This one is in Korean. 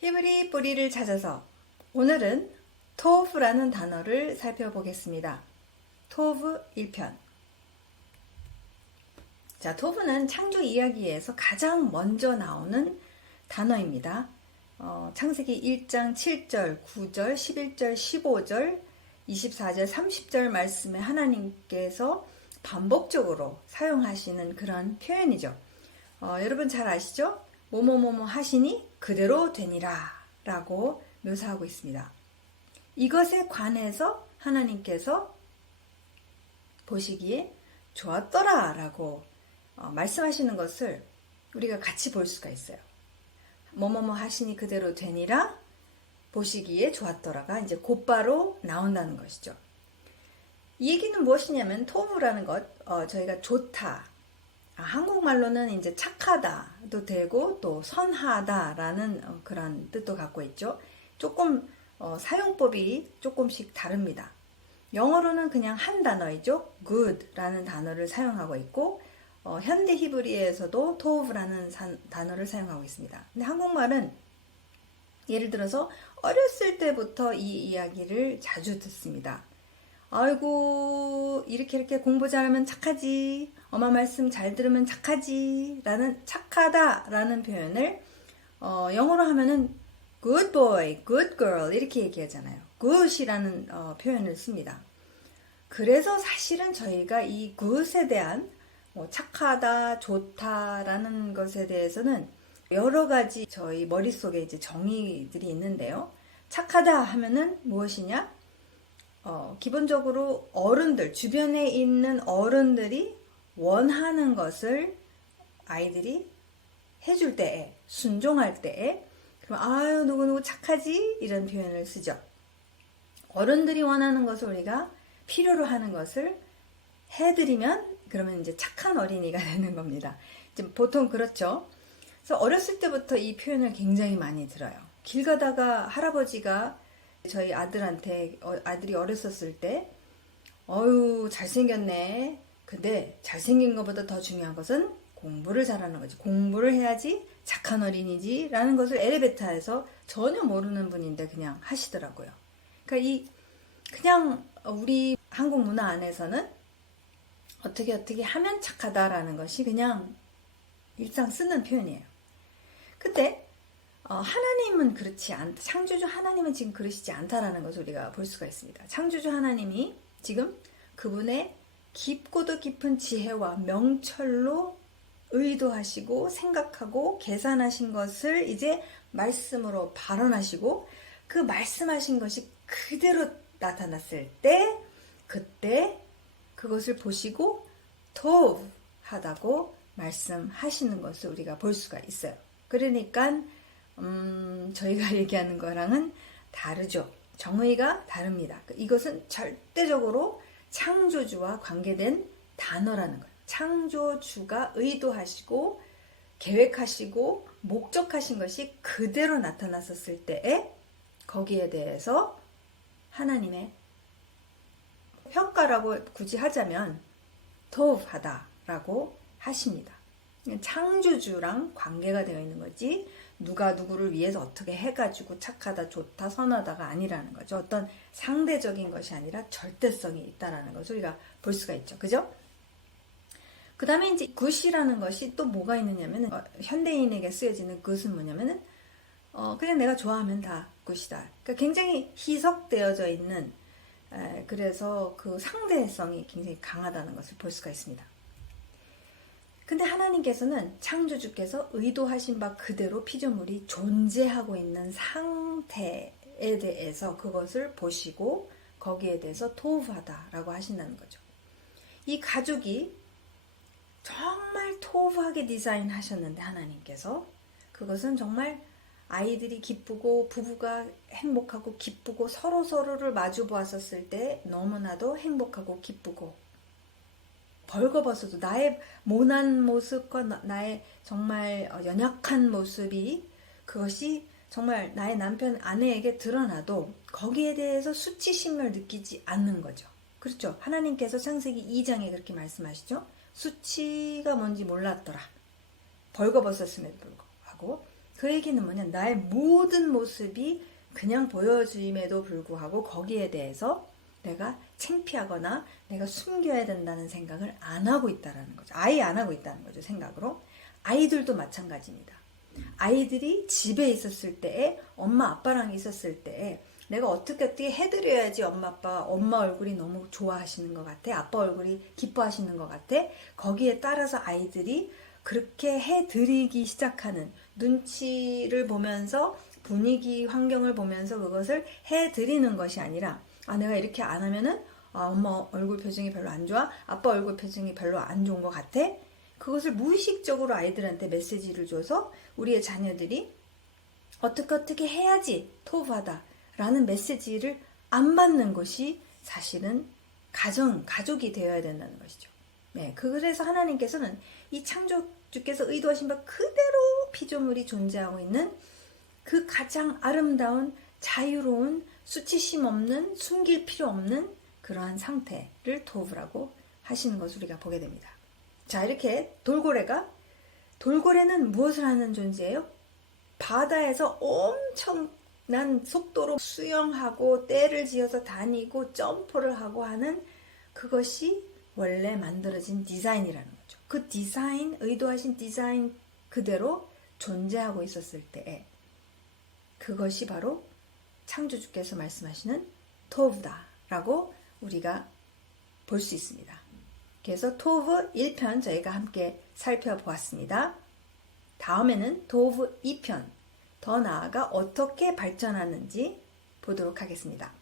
히브리 뿌리를 찾아서 오늘은 토브라는 단어를 살펴보겠습니다. 토브 1편. 자, 토브는 창조 이야기에서 가장 먼저 나오는 단어입니다. 창세기 1장 7절, 9절, 11절, 15절, 24절, 30절 말씀에 하나님께서 반복적으로 사용하시는 그런 표현이죠. 여러분 잘 아시죠? 뭐뭐뭐뭐 하시니 그대로 되니라 라고 묘사하고 있습니다. 이것에 관해서 하나님께서 보시기에 좋았더라 라고 말씀하시는 것을 우리가 같이 볼 수가 있어요. 뭐뭐뭐 하시니 그대로 되니라 보시기에 좋았더라가 이제 곧바로 나온다는 것이죠. 이 얘기는 무엇이냐면 토브라는 것, 저희가 좋다, 한국말로는 이제 착하다도 되고 또 선하다라는 그런 뜻도 갖고 있죠. 조금 사용법이 조금씩 다릅니다. 영어로는 그냥 한 단어이죠. good라는 단어를 사용하고 있고 현대 히브리에서도 토브라는 단어를 사용하고 있습니다. 근데 한국말은 예를 들어서 어렸을 때부터 이 이야기를 자주 듣습니다. 아이고 이렇게 공부 잘하면 착하지, 엄마 말씀 잘 들으면 착하지 라는 착하다 라는 표현을 영어로 하면은 good boy, good girl 이렇게 얘기하잖아요. good이라는 표현을 씁니다. 그래서 사실은 저희가 이 good에 대한 착하다, 좋다 라는 것에 대해서는 여러 가지 저희 머릿속에 이제 정의들이 있는데요. 착하다 하면은 무엇이냐? 기본적으로 어른들, 주변에 있는 어른들이 원하는 것을 아이들이 해줄 때에, 순종할 때에, 그럼 아유 누구누구 착하지? 이런 표현을 쓰죠. 어른들이 원하는 것을 우리가 필요로 하는 것을 해드리면 그러면 이제 착한 어린이가 되는 겁니다. 이제 보통 그렇죠. 그래서 어렸을 때부터 이 표현을 굉장히 많이 들어요. 길 가다가 할아버지가 저희 아들한테, 아들이 어렸었을 때 어유 잘생겼네. 근데 잘생긴 것보다 더 중요한 것은 공부를 잘하는 거지. 공부를 해야지 착한 어린이지 라는 것을 엘리베이터에서 전혀 모르는 분인데 그냥 하시더라고요. 그러니까 그냥 우리 한국 문화 안에서는 어떻게 하면 착하다라는 것이 그냥 일상 쓰는 표현이에요. 근데 하나님은 그렇지 않다. 창조주 하나님은 지금 그러시지 않다라는 것을 우리가 볼 수가 있습니다. 창조주 하나님이 지금 그분의 깊고도 깊은 지혜와 명철로 의도하시고 생각하고 계산하신 것을 이제 말씀으로 발언하시고 그 말씀하신 것이 그대로 나타났을 때 그때 그것을 보시고 토브하다고 말씀하시는 것을 우리가 볼 수가 있어요. 그러니까 저희가 얘기하는 거랑은 다르죠. 정의가 다릅니다. 이것은 절대적으로 창조주와 관계된 단어라는 거예요. 창조주가 의도하시고 계획하시고 목적하신 것이 그대로 나타났었을 때에 거기에 대해서 하나님의 평가라고 굳이 하자면 토브하다라고 하십니다. 창조주랑 관계가 되어 있는 거지 누가 누구를 위해서 어떻게 해가지고 착하다, 좋다, 선하다가 아니라는 거죠. 어떤 상대적인 것이 아니라 절대성이 있다라는 것을 우리가 볼 수가 있죠. 그죠? 그 다음에 이제 굿이라는 것이 또 뭐가 있느냐면 현대인에게 쓰여지는 굿은 뭐냐면은 그냥 내가 좋아하면 다 굿이다. 그러니까 굉장히 희석되어져 있는 그래서 그 상대성이 굉장히 강하다는 것을 볼 수가 있습니다. 근데 하나님께서는 창조주께서 의도하신 바 그대로 피조물이 존재하고 있는 상태에 대해서 그것을 보시고 거기에 대해서 토브하다라고 하신다는 거죠. 이 가족이 정말 토브하게 디자인하셨는데 하나님께서 그것은 정말 아이들이 기쁘고 부부가 행복하고 기쁘고 서로를 마주 보았었을 때 너무나도 행복하고 기쁘고 벌거벗어도 나의 모난 모습과 나의 정말 연약한 모습이 그것이 정말 나의 남편 아내에게 드러나도 거기에 대해서 수치심을 느끼지 않는 거죠. 그렇죠. 하나님께서 창세기 2장에 그렇게 말씀하시죠. 수치가 뭔지 몰랐더라. 벌거벗었음에도 불구하고 그 얘기는 뭐냐, 나의 모든 모습이 그냥 보여짐에도 불구하고 거기에 대해서 내가 창피하거나 내가 숨겨야 된다는 생각을 안 하고 있다는 거죠. 아예 안 하고 있다는 거죠, 생각으로. 아이들도 마찬가지입니다. 아이들이 집에 있었을 때에, 엄마 아빠랑 있었을 때에 내가 어떻게 해드려야지 엄마 얼굴이 너무 좋아하시는 것 같아, 아빠 얼굴이 기뻐하시는 것 같아, 거기에 따라서 아이들이 그렇게 해드리기 시작하는, 눈치를 보면서 분위기 환경을 보면서 그것을 해드리는 것이 아니라, 내가 이렇게 안 하면은 엄마 얼굴 표정이 별로 안 좋아, 아빠 얼굴 표정이 별로 안 좋은 것 같아, 그것을 무의식적으로 아이들한테 메시지를 줘서 우리의 자녀들이 어떻게 해야지 토부하다 라는 메시지를 안 받는 것이 사실은 가족이 되어야 된다는 것이죠. 네, 그래서 하나님께서는 이 창조주께서 의도하신 바 그대로 피조물이 존재하고 있는 그 가장 아름다운, 자유로운, 수치심 없는, 숨길 필요 없는 그러한 상태를 토부라고 하시는 것을 우리가 보게 됩니다. 자, 이렇게 돌고래는 무엇을 하는 존재예요? 바다에서 엄청난 속도로 수영하고 떼를 지어서 다니고 점프를 하고 하는, 그것이 원래 만들어진 디자인이라는 거죠. 그 디자인, 의도하신 디자인 그대로 존재하고 있었을 때에 그것이 바로 창조주께서 말씀하시는 토브다라고 우리가 볼 수 있습니다. 그래서 토브 1편 저희가 함께 살펴보았습니다. 다음에는 토브 2편, 더 나아가 어떻게 발전하는지 보도록 하겠습니다.